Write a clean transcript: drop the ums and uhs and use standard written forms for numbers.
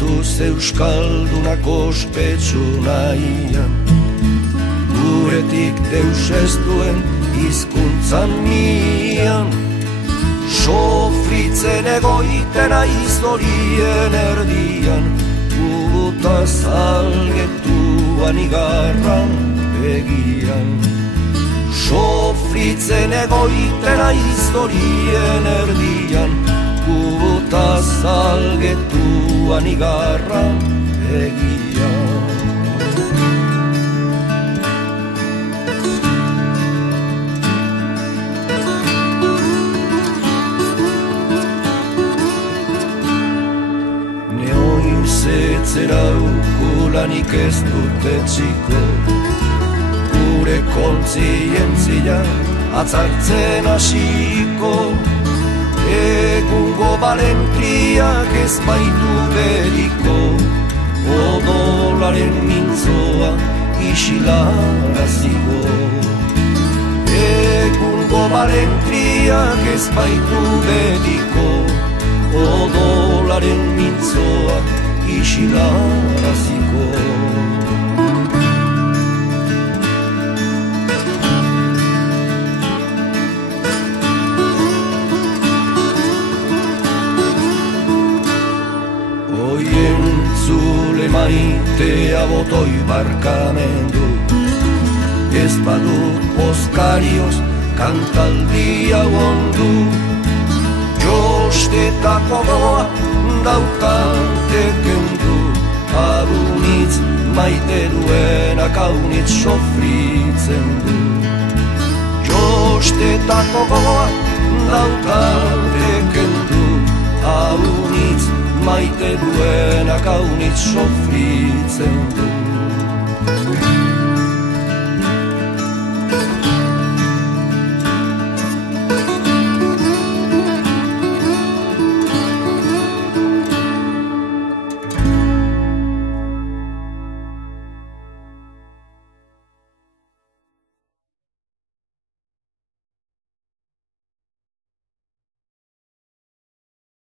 Sartuz euskaldunak ospetsu nahian, guretik deus ez duen hizkuntzan mian. Sofritzen egoiten aiz horien erdian, gubuta zalgetuan igarran begian. Sofritzen egoiten aiz horien erdian, gubuta zalgetuan igarran begian. Zetzera ukulanik ez dute txiko, gure kontzientzia atzartzen hasiko. Egungo balentriak ez baitu bediko, odolaren mintzoa isilaraziko. Egungo balentriak ez baitu bediko, odolaren mintzoa isilaraziko. Oien zule maitea botoi barkamendu, ez badut poskarioz kantaldia ondu. Jostetako goa daukante kendu, agunitz maite duenak aunitz sofritzen du. Jostetako goa daukante kendu, agunitz maite duenak aunitz sofritzen du.